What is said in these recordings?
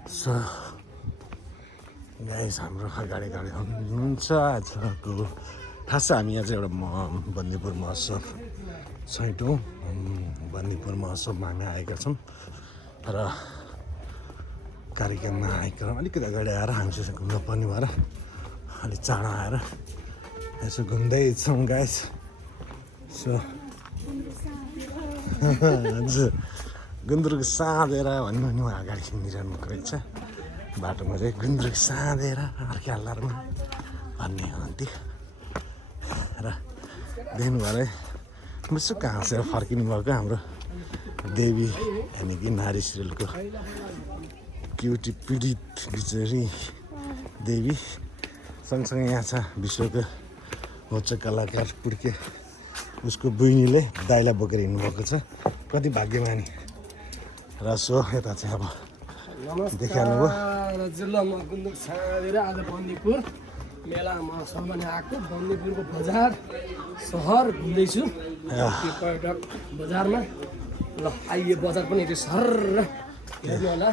So guys हाम्रो अगाडि हुनुहुन्छ आजको खास हामी यहाँ चाहिँ एउटा बन्दीपुर महोत्सव छैटौँ बन्दीपुर महोत्सवमा हामी आएका छौँ र कार्यक्रममा आएका अलिकति अगाडि आएर हामीसँग घुम्न पर्ने भएर अलिक चाँडो आएर यसो घुम्दैछौँ गाइस सो हजुर गुन्द्रुक साँधेर भन्नु नि उहाँ अगाडि हिँडिरहनु रहेछ बाटोमा चाहिँ गुन्द्रुक साँधेर अर्कालारमा भन्ने हुन्थ्यो र देख्नु भएर मुसुक्क हाँसेर फर्किनु भएको हाम्रो देवी यानि कि नारी सिरियलको क्युटी पीडित बिचरी देवी सँगसँगै यहाँ छ विश्वको उच्च कलाकार पुर्के उसको बहिनीले दाइलाई बोकेर हिँड्नुभएको छ कति भाग्यमानी र सो यता चाहिँ अब देखाल्नु जिल्ला गुन्द्रुक साँधेर आज बन्दीपुर मेला महोत्सवमा आएको बन्दीपुरको बजार सहर घुम्दैछु पर्यटक बजारमा ल आइए बजार पनि त्यो सर हेर्नु होला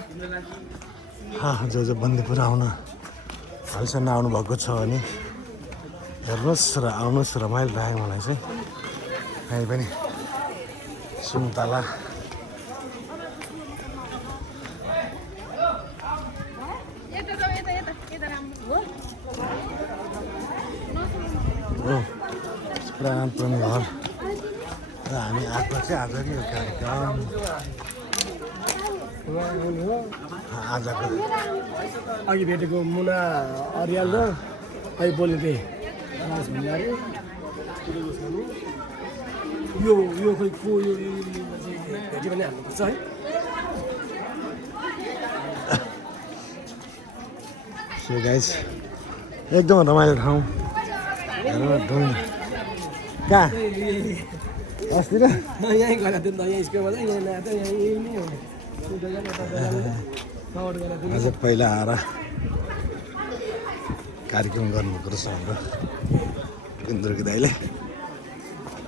जो जो बन्दीपुर आउन हालसम्म आउनु भएको छ भने हेर्नुहोस् र आउनुहोस् रमाइलो लाग्यो मलाई चाहिँ कहीँ पनि सुन्तला प्राण पनि घर र हामी आएको चाहिँ आजको यो कार्यक्रम आजको अघि भेटेको मुना अर्याल र अहिले बोल्ने थिएँ यो खोइ को यो भेट्यो भने हाल्नुपर्छ है सो गाइस एकदम रमाइलो ठाउँ कहाँ अस्ति र यहीँ गएको थियो नि त यहीँ स्कुलमा चाहिँ यहाँ ल्याएको यहीँ नै हो आज पहिला आएर कार्यक्रम गर्नुभएको रहेछ हाम्रो गुन्द्रुक दाइले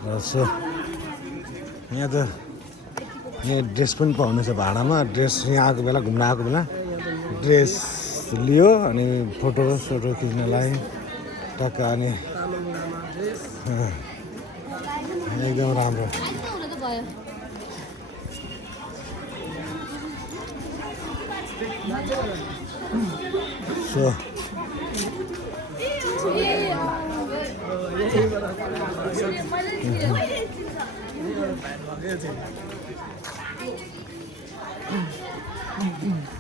र सो यहाँ त यहाँ ड्रेस पनि पाउनेछ भाडामा ड्रेस यहाँ आएको बेला घुम्न आएको बेला ड्रेस लियो अनि फोटो खिच्नलाई टक्क अनि एकदम राम्रो सो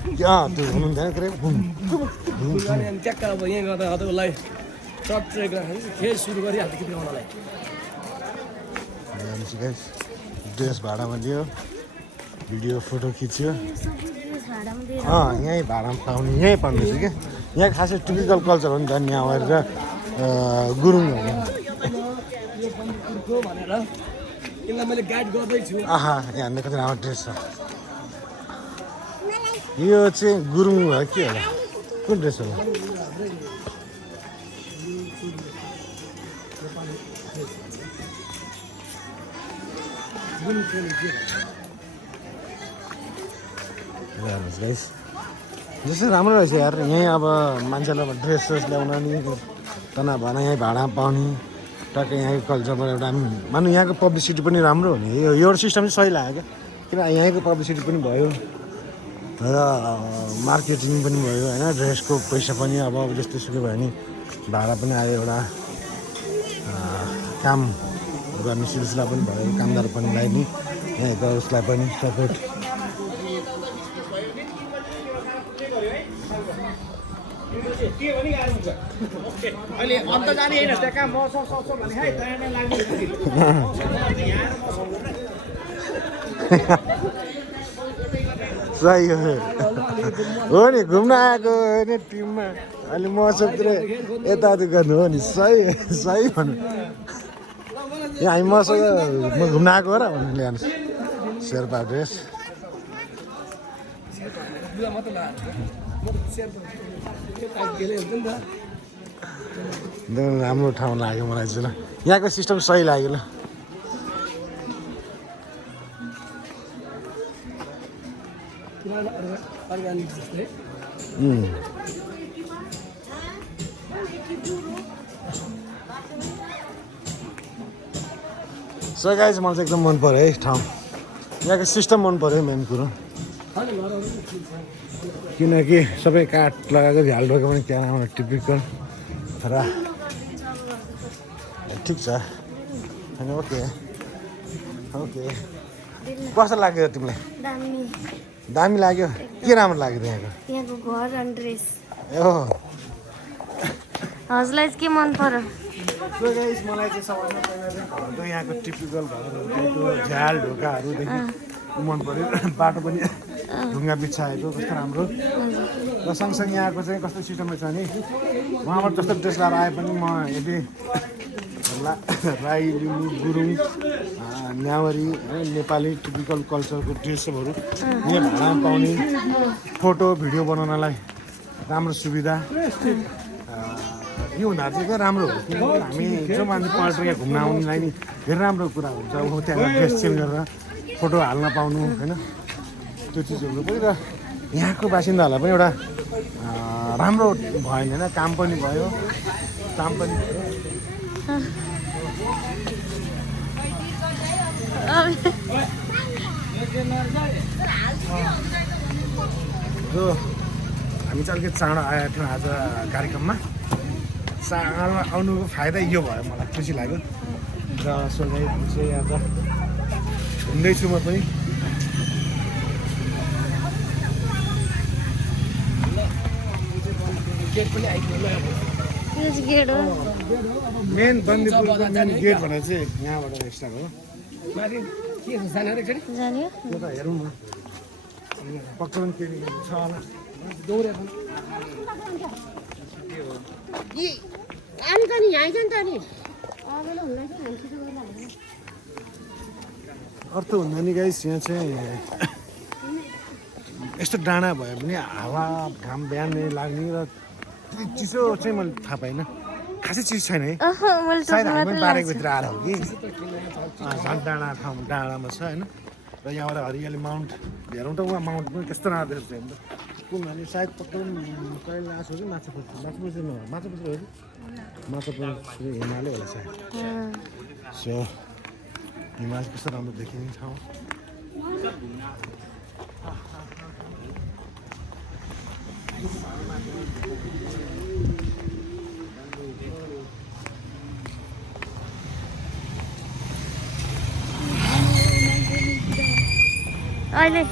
क्या त्यो हुनुहुन्थेन के ट्याक्क अब यहाँ गर्दा उसलाई टप ट्रेक खेल सुरु गरिहाल्थ्यो कि देखाउनलाई ड्रेस भाडामा दियो भिडियो फोटो खिच्यो यहीँ भाडामा पाउने यहीँ पाउँदैछ क्या यहाँ खासै टिपिकल कल्चर हो नि त नेवार र गुरुङहरू भनेर यसलाई मैले गाइड गर्दैछु आहा यहाँ कति राम्रो ड्रेस छ यो चाहिँ गुरुङ हो के होला कुन ड्रेस होला गाइस जस्तो राम्रो रहेछ यार यहीँ अब मान्छेलाई अब ड्रेस ल्याउन नि तना भन यहीँ भाडामा पाउने टक्कै यहीँको कल्चरमा एउटा मानु यहाँको पब्लिसिटी पनि राम्रो हो नि यो सिस्टम चाहिँ सही लाग्यो क्या किन यहीँको पब्लिसिटी पनि भयो र मार्केटिङ पनि भयो होइन ड्रेसको पैसा पनि अब जस्तो सुकै भयो नि भाडा पनि आयो एउटा काम गर्ने सिलसिला पनि भयो कामदार पनि लाई नि यहाँको उसलाई पनि सपोर्ट अहिले अन्त जाने होइन त्यहाँ कहाँ मौसम सक्छौ भने है त्यहाँ नै लाग्ने सही हो नि घुम्न आएको होइन टिममा अहिले मौसमतिर यताउति गर्नु हो नि सही भन्नु यहाँ हामी मौसम घुम्न आएको हो र भन्नु ल्याउनु शेर्पा ड्रेस राम्रो ठाउँ लाग्यो मलाई चाहिँ ल यहाँको सिस्टम सही लाग्यो ल अर्ग्यानिक जस्तै सो गाइज मलाई चाहिँ एकदम मन पर्यो है ठाउँ यहाँको सिस्टम मन पर्यो मेन कुरो किनकि सबै काठ लगाएको झ्याल ढोका पनि क्या राम्रो टिपिकल र ठिक छ अनि ओके ओके कस्तो लाग्यो तिमीलाई दामी लाग्यो के राम्रो लाग्यो यहाँको घर अनि ड्रेस ए हो हजुरलाई के मन पर्यो मलाई चाहिँ सबैभन्दा पहिला चाहिँ घरको यहाँको टिपिकल घरहरूको झ्याल ढोकाहरूदेखि मन पर्यो बाटो पनि ढुङ्गा बिछाएको कस्तो राम्रो र सँगसँगै यहाँको चाहिँ कस्तो सिस्टममा छ नि उहाँबाट जस्तो ड्रेस लगाएर आए पनि म यदि राई लिम्बू गुरुङ न्यावरी नेपाली टिपिकल कल्चरको ड्रेसहरू यहाँ भाडामा पाउने फोटो भिडियो बनाउनलाई राम्रो सुविधा यो हुँदा चाहिँ क्या राम्रो हो किनकि हामी जो मान्छे पर्यटक यहाँ घुम्न आउनेलाई नि धेरै राम्रो कुरा हुन्छ हो त्यहाँ ड्रेस चेन्ज गरेर फोटो हाल्न पाउनु होइन त्यो चिजहरू पनि र यहाँको बासिन्दाहरूलाई पनि एउटा राम्रो भयो होइन काम पनि भयो काम पनि भयो जो हामी चाहिँ अलिकति चाँडो आएका थियौँ आज कार्यक्रममा चाँडो आउनुको फाइदा यो भयो मलाई खुसी लाग्यो र सोझै हामी चाहिँ आज घुम्दैछु म पनि मेन बन्दीपुरको मेन गेट भनेर चाहिँ यहाँबाट स्टार्ट हो त्यो त हेरौँ न पक्का पनि के छ होला अर्थ हुँदा नि गाइस यहाँ चाहिँ यस्तो डाँडा भयो भने हावा घाम बिहानै लाग्ने र चिसो चाहिँ मैले थाहा पाइनँ खासै चिज छैन है सायद हामी पनि बारेको भित्र आएर हो कि झन् डाँडामा छ होइन र यहाँबाट हरियाली माउन्ट हेरौँ त उहाँ माउन्ट पनि त्यस्तो राम्रो देख्छ हेर्नु कुन भने सायद पक्कै कहिले आएको कि माछा पुच्छ्रे हिमालय होला सायद सो हिमाल कस्तो राम्रो देखिने ठाउँ अहिले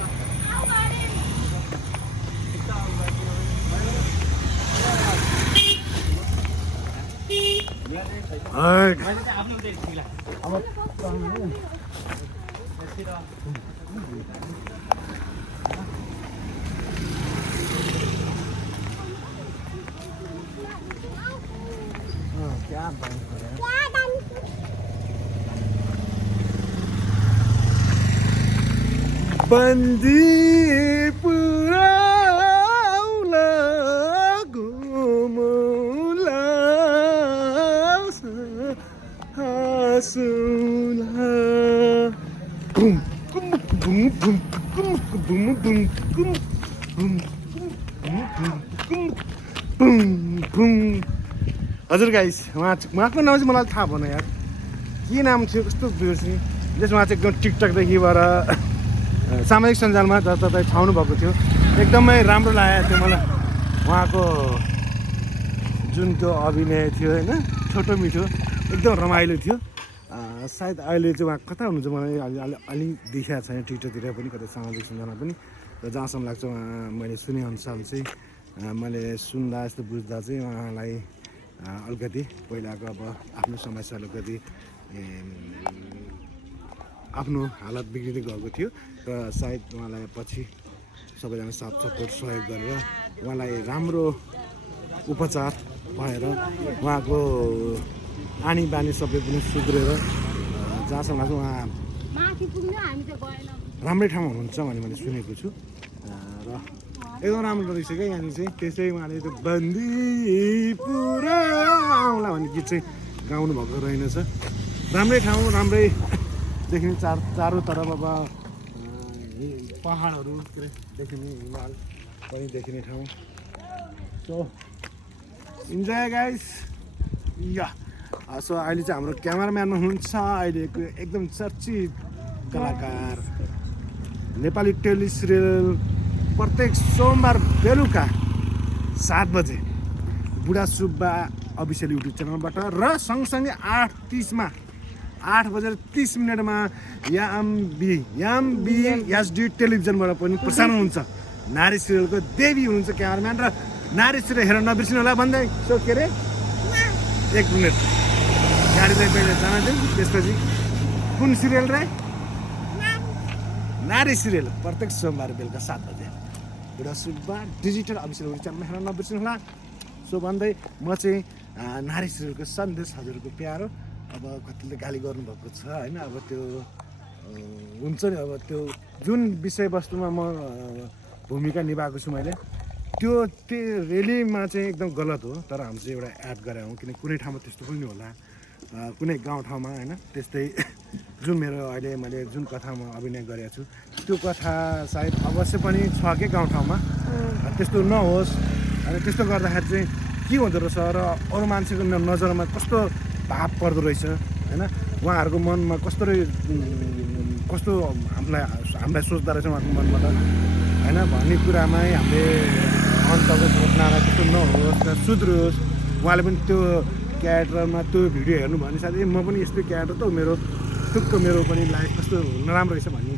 बन्दीपुरा घुमुला हाँसुला हजुर गाइस उहाँको नाम चाहिँ मलाई थाहा भएन यार के नाम थियो कस्तो बिर्सेँ जसमा चाहिँ एकदम टिकटकदेखिबाट सामाजिक सञ्जालमा जताततै छाउनु भएको थियो एकदमै राम्रो लागेको थियो मलाई उहाँको जुन त्यो अभिनय थियो होइन छोटो मिठो एकदम रमाइलो थियो सायद अहिले चाहिँ उहाँ कता हुनुहुन्छ मलाई अलि देखिएको छैन टिकटकतिर पनि कतै सामाजिक सञ्जालमा पनि र जहाँसम्म लाग्छ उहाँ मैले सुनेअनुसार चाहिँ मैले सुन्दा यस्तो बुझ्दा चाहिँ उहाँलाई अलिकति पहिलाको अब आफ्नो समस्या अलिकति आफ्नो हालत बिग्रिँदै गएको थियो र सायद उहाँलाई पछि सबैजना साथ सपोर्ट सहयोग गरेर उहाँलाई राम्रो उपचार भएर उहाँको आनी बानी सबै पनि सुध्रेर जहाँसम्म लाग्छ उहाँ राम्रै ठाउँमा हुनुहुन्छ भन्ने मैले सुनेको छु र एकदम राम्रो रहेछ क्या यहाँनिर चाहिँ त्यसै उहाँले त्यो बन्दीपुरा आउँला भन्ने गीत चाहिँ गाउनु भएको रहेनछ राम्रै ठाउँ राम्रै देखिने चारैतर्फ अब पहाडहरू के अरे देखिने हिमाल पनि देखिने ठाउँ सो इन्जोय गाइस या सो अहिले चाहिँ हाम्रो क्यामेराम्यानमा हुनुहुन्छ अहिलेको एकदम चर्चित कलाकार नेपाली टेलिसिरियल प्रत्येक सोमबार बेलुका 7 बजे बुढा सुब्बा अफिसियल युट्युब च्यानलबाट र सँगसँगै 8:30 मा 8:30 याम बी एसडी टेलिभिजनमा पनि प्रसारण हुन्छ नारी सिरियलको देवी हुनुहुन्छ क्यामेराम्यान र नारी सिरियल हेर्न नबिर्सिनु होला भन्दै सो के अरे 1 मिनेट गाडीलाई पहिले जान दिउँ त्यसपछि कुन सिरियल रे नारी सिरियल प्रत्येक सोमबार बेलुका 7 बजे बुढा सुब्बा डिजिटल अफिसियल युट्युब च्यानलमा हेर्न नबिर्सिनु होला सो भन्दै म चाहिँ नारी सिरियलको सन्देश हजुरको प्यारो अब कतिले गाली गर्नुभएको छ होइन अब त्यो हुन्छ नि अब त्यो जुन विषयवस्तुमा म भूमिका निभाएको छु मैले त्यो रेलीमा चाहिँ एकदम गलत हो तर हामी चाहिँ एउटा एड गरे हौँ किनकि कुनै ठाउँमा त्यस्तो पनि होला कुनै गाउँठाउँमा होइन त्यस्तै जुन मेरो अहिले मैले जुन कथामा अभिनय गरेको छु त्यो कथा सायद अवश्य पनि छ कि गाउँठाउँमा त्यस्तो नहोस् अनि त्यस्तो गर्दाखेरि चाहिँ के हुँदो रहेछ र अरू मान्छेको नजरमा कस्तो भाव पर्दो रहेछ होइन उहाँहरूको मनमा कस्तो हामीलाई सोच्दो रहेछ उहाँको मनबाट होइन भन्ने कुरामै हामीले अन्तको घटनालाई त्यस्तो नहोस् र सुध्रियोस् उहाँले पनि त्यो क्यारेक्टरमा त्यो भिडियो हेर्नु भने साथै म पनि यस्तै क्यारेक्टर त मेरो टुक्क मेरो पनि लाइफ कस्तो नराम्रो रहेछ भन्ने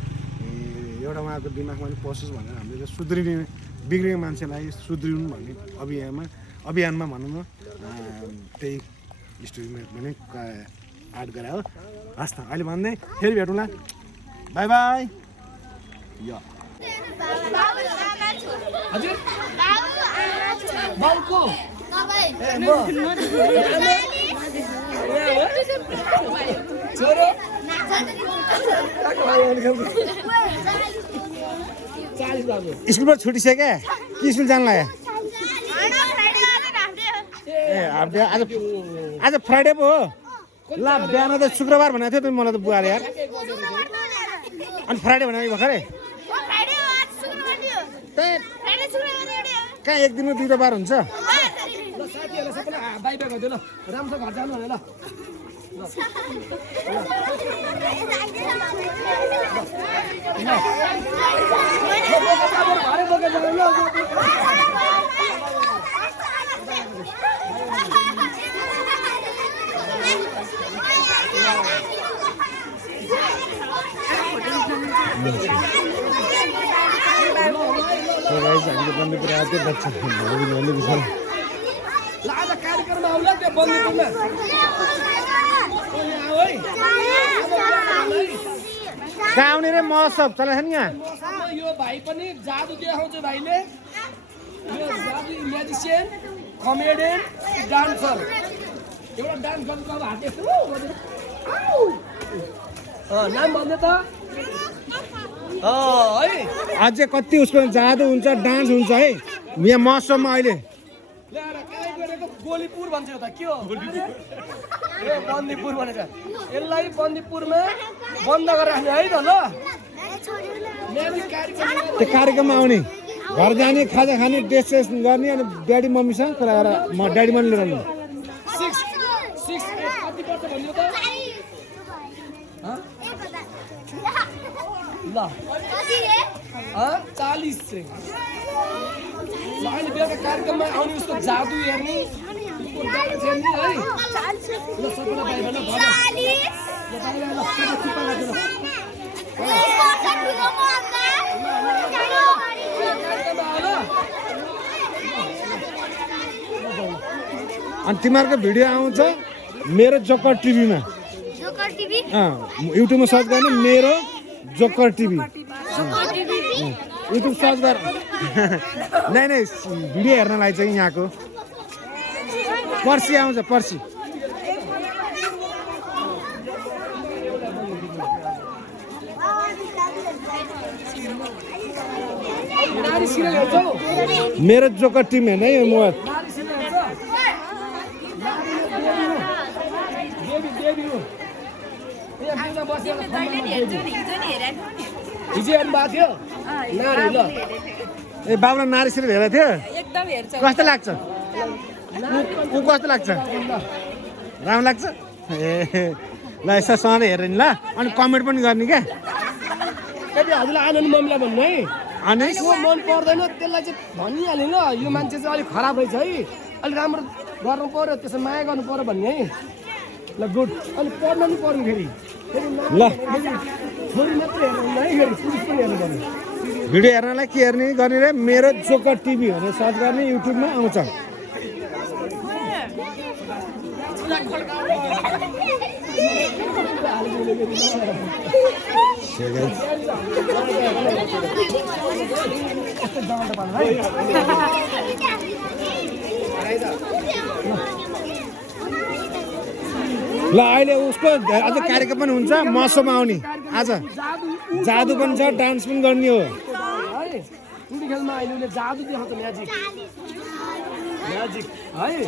एउटा उहाँको दिमागमा पनि पसोस् भनेर हामीले सुध्रिने बिग्रेको मान्छेलाई सुध्रिनु भन्ने अभियानमा भनौँ न त्यही स्टोरीमा पनि एड गरे हो हस् त अहिले भन्दै फेरि भेटौँला बाई बाई यो हजुर बाउको छोरो स्कुलबाट छुटिसक्यो क्या के स्कुल जानु लाग्यो ए हाफ डे आज फ्राइडे पो हो ल बिहान त शुक्रबार भनेको थियो त मलाई त बुहाले यार अनि फ्राइडे भनेको भर्खरै कहाँ एक दिनमा 2 बार हुन्छ ल साथीहरुले सबैलाई बाइ बाइ गरिदिनु ल राम्रो घर जानु होला So guys, हामीले बन्दीपुर आएको बच्चा भन्ने विषय ल आज कार्यक्रम आउला त्यो बन्दीपुरमा कहाँ आउने रे महोत्सव चलेछ नि यहाँ यो भाइ पनि जादु देखाउँछ भाइले यो जादु म्याजिसियन कमेडियन डान्सर एउटा डान्स गर्नुको अब हात यस्तो नाम भन्नु त है अझै कति उसको जादु हुन्छ डान्स हुन्छ है यहाँ महोत्सवमा अहिले गोलीपुर भन्छ त के हो ए बन्दीपुर भनेछ यसलाई बन्दीपुरमा बन्द गरेर राख्ने है त ल त्यो कार्यक्रममा आउने घर जाने खाजा खाने ड्रेस सेस गर्ने अनि ड्याडी मम्मीसँग कुरा गरेर म ड्याडी मम्मी लिएर आउनु 6 कति पर्छ भन्नु त ल 40 चाहिँ ल अहिले बेलुका कार्यक्रममा आउने उसको जादु हेर्ने उसको डान्स हेर्ने है ल सबैलाई भाइ भन्न अनि तिमीहरूको भिडियो आउँछ मेरो जोकर टिभीमा युट्युबमा सर्च गर्ने मेरो जोकर टिभी युट्युब सर्च गर नै भिडियो हेर्नलाई चाहिँ यहाँको पर्सि आउँछ पर्सि मेरो जोकर टिम हेर्ने है मोबाइल हिजो हेर्नु भएको थियो नारी ल ए बाबुलाई नारीश्री हेरेको थियो एकदम हेर्छ कस्तो लाग्छ ऊ कस्तो लाग्छ राम्रो लाग्छ ए ल यसो सधैँ हेर्ने नि ल अनि कमेन्ट पनि गर्ने क्या यदि हजुरलाई आनन्द मम्मीलाई भन्नु है अनि जो मन पर्दैन त्यसलाई चाहिँ भनिहाल्नु ल यो मान्छे चाहिँ अलिक खराब रहेछ है अलिक राम्रो गर्नु पर्यो त्यसो माया गर्नु पर्यो भन्ने है ल गुड अलिक पढ्न नि पर्ने फेरि ल छोरी मात्रै हेर्नु है फेरि पुरुष पनि हेर्नु पर्ने भिडियो हेर्नलाई के हेर्ने गर्ने रे मेरो जोकर टिभी भनेर सर्च गर्ने युट्युबमा आउँछ ल अहिले उसको अझ कार्यक्रम पनि हुन्छ मसोमा आउने आज जादु पनि छ डान्स पनि गर्ने हो है टुडी खेलमा अहिले उसले जादु देखाउँछ म्याजिक म्याजिक है अहिले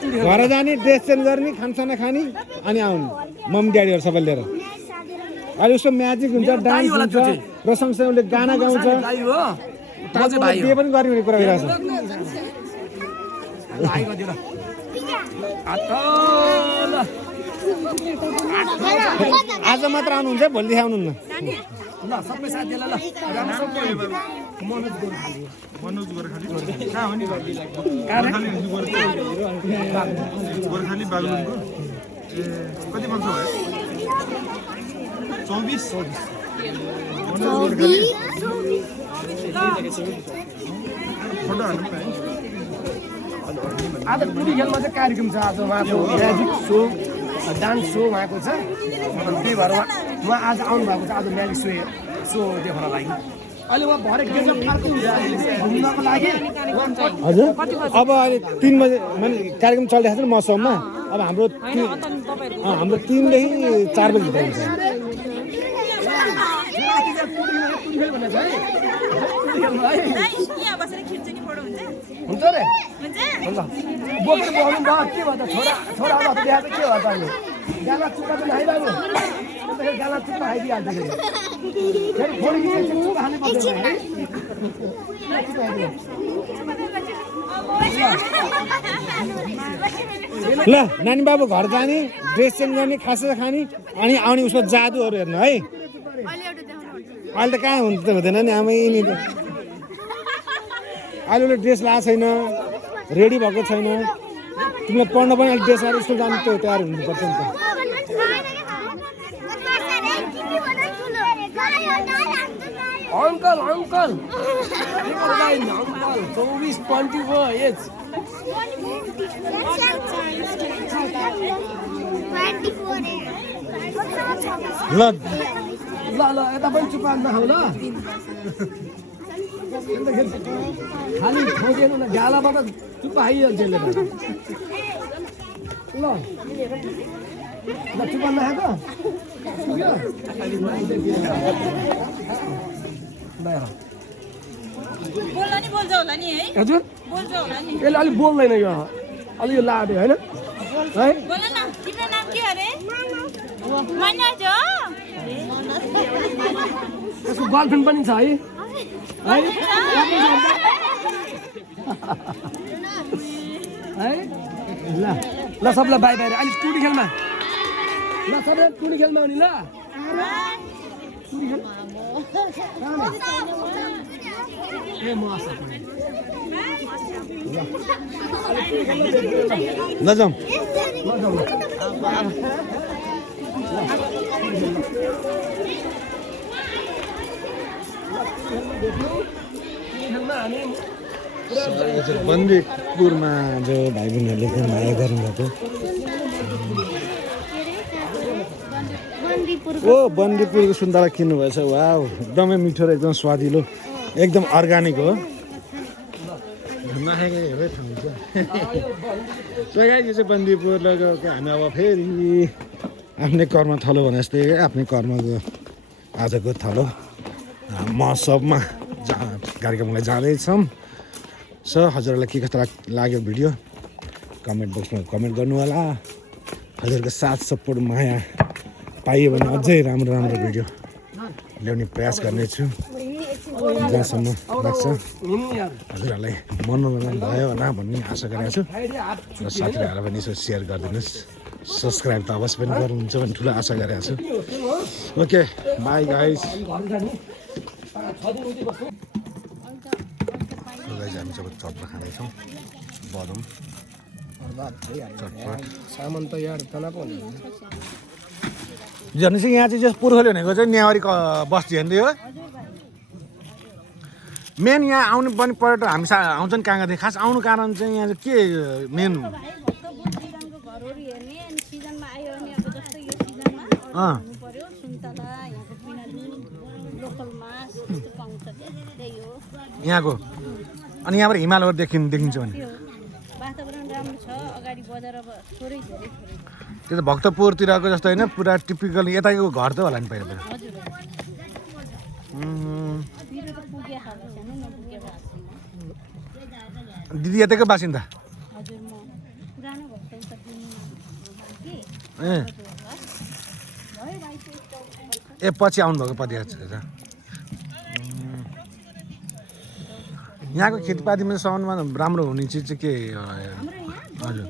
टुडी खेल घर जाने ड्रेस चेन्ज गर्ने खानसाना खाने अनि आउने मम्मी ड्याडीहरू सबै लिएर अहिले उसको म्याजिक हुन्छ डान्स हुन्छ र सँगसँगै उसले गाना गाउँछ भाइ हो बिहे पनि गर्ने भन्ने कुरा भइरहेको छ भाइ गरिदियो ल ल आज मात्र आउनुहुन्छ भोलिदेखि आउनुहुन्न ल सबै साथीहरूलाई ल मनोज गोर्खाली कहाँ हो नि गोर्खाली बागलुङको ए कति वर्ष भयो 24 फोटो हाल्नु न आज टुडी खेलमा चाहिँ कार्यक्रम छ आज उहाँको म्याजिक सो डान्स सो उहाँको छ त्यही भएर उहाँ आज आउनु भएको छ आज म्याजिक सो देखाउन लागि अहिले उहाँ भरे गेटमा पार्किङ घुम्नको लागि हजुर अब अहिले 3 बजे माने कार्यक्रम चलिरहेको छ नि मौसममा अब हाम्रो 3 देखि 4 बजे भित्र हुन्छ हुन्छ रे बोकेर बोक्नु भयो के भयो त छोरा अब बिहा चाहिँ के भयो त अहिले गाला चुक्का पनि खाइरहेको गाला चुक्का खाइदिइहाल्छ फेरि फोडी चुक्का खानु पर्छ है ल नानी बाबु घर जाने ड्रेस चेन्ज गर्ने खासा खाने अनि आउने उसको जादुहरू हेर्नु है अहिले त कहाँ हुन्छ त हुँदैन नि आमै नि त अहिले उसले ड्रेस लगाएको छैन रेडी भएको छैन तिमीलाई पढ्न पनि अलिक ड्रेस आएर स्कुल जानु त तयार हुनुपर्छ नि त अंकल अंकल अंकल 24 एज ल ल ल यता पनि चुप्पा नखाऊ ल खालि खोजेन न गालाबाट चुप्पा खाइहाल्छ यसले ल ल चुप्पा नखाएको बोल्न नि बोल्छ होला नि है हजुर बोल्छ होला नि यसले अलिक बोल्दैन यो अलि यो लाड्यो होइन है बोल न तिम्रो नाम के अरे मनोज हो यसको गर्लफ्रेन्ड पनि छ है है ल ल सबलाई बाई बाहिर अलिक टुडी खेलमा ल सबैलाई टुडी खेलमा आउने ल टुडी खेल ए म ल जाउँ बन्दीपुरमा जो भाइ बहिनीहरूले एकदम माया गर्नुभएको ओ बन्दीपुरको सुन्तला किन्नुभएछ वा एकदमै मिठो र एकदम स्वादिलो एकदम अर्ग्यानिक हो नखाएको हेरै ठाउँ छ सो यो चाहिँ बन्दीपुर लगेको हामी अब फेरि आफ्नै कर्म थलो भने जस्तै आफ्नै कर्मको आजको थलो महोत्सवमा कार्यक्रमलाई जाँदैछौँ सो हजुरहरूलाई के कस्तो लाग्यो भिडियो कमेन्ट बक्समा कमेन्ट गर्नु होला हजुरको साथ सपोर्ट माया पाइयो भने अझै राम्रो राम्रो भिडियो ल्याउने प्रयास गर्नेछु जहाँसम्म लाग्छ हजुरहरूलाई मनोरञ्जन भयो होला भन्ने आशा गरेको छु र साथीहरूलाई पनि यसो सेयर गरिदिनुहोस् सब्सक्राइब त अवश्य पनि गर्नुहुन्छ भन्ने ठुलो आशा गरेको छु ओके बाई गाइस हामी जब चटपट खाँदैछौँ बदम चटपट सामान त यार तनाको भनेपछि यहाँ चाहिँ जस्तो पुर्खोले भनेको चाहिँ नेवारी बस्ती होइन हो मेन यहाँ आउनु पनि पर्यटक हामी आउँछन् कहाँ कहाँदेखि खास आउनु कारण चाहिँ यहाँ चाहिँ के मेन यहाँको अनि यहाँबाट हिमालहरू देखिन्छ भने त्यो त भक्तपुरतिरको जस्तो होइन पुरा टिपिकल यताको घर त होला नि पहिला पहिला दिदी यतैको बासिन्दा ए पछि आउनुभएको पदयात्रा यहाँको खेतीपातीमा साउनमा राम्रो हुने चिज चाहिँ के हजुर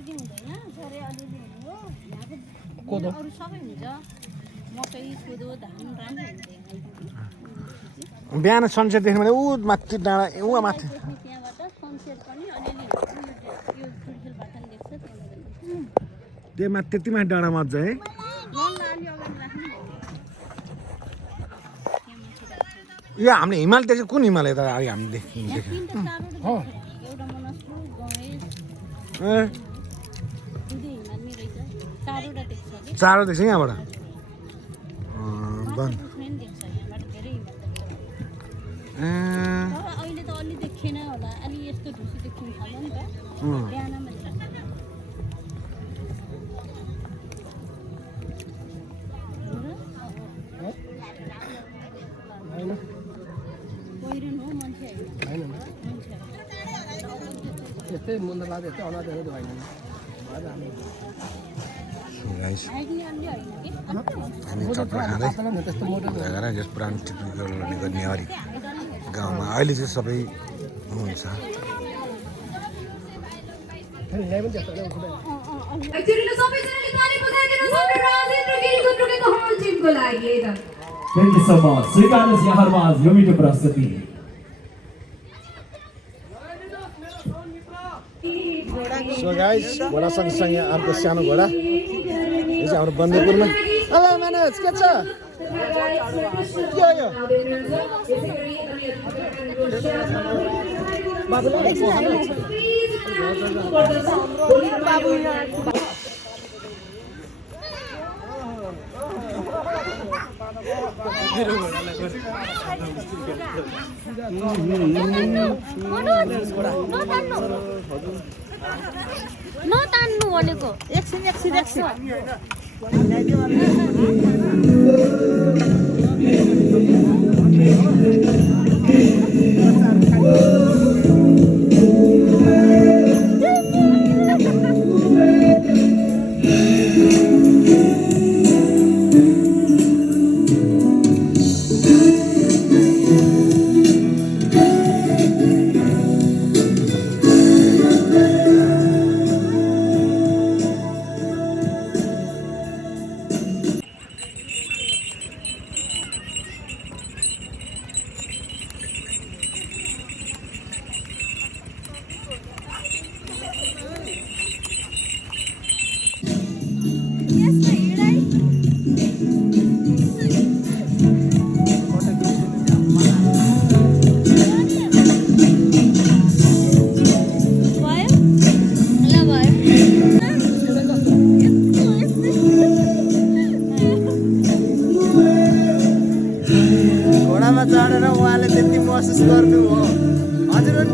कोदो बिहान सनसेट देख्नु भने ऊ माथि डाँडा उहाँ माथि त्यो माथि त्यति माथि डाँडा मजा है यो हामीले हिमाल देख्छ कुन हिमालय त अहिले हामीले देख्यौँ चारो देख्छ यहाँबाट अहिले त अलि देखिएन होला अलि यस्तो ढुसी देखिन थाल्यो नि त बिहानमा पहिरन हो मान्छे होइन यस्तै मुन्दा लाग्यो यस्तै अनाजहरू त होइन हामी चटपट खाँदै गएर जस पुरानो टिपिकल भनेको नेवारी गाउँमा अहिले चाहिँ सबै हुनुहुन्छ Thank you so much. स्वीकार्नुहोस् यहाँहरूमा आज यो मिठो प्रस्तुति सो गाइस घोडा सँगसँगै अर्को सानो घोडा यो चाहिँ हाम्रो बन्दीपुरमा हेलो म्यानेज के छ के हो यो नतान्नु भनेको एकछिन घोडामा चढेर उहाँले त्यति महसुस गर्नु हो हजुर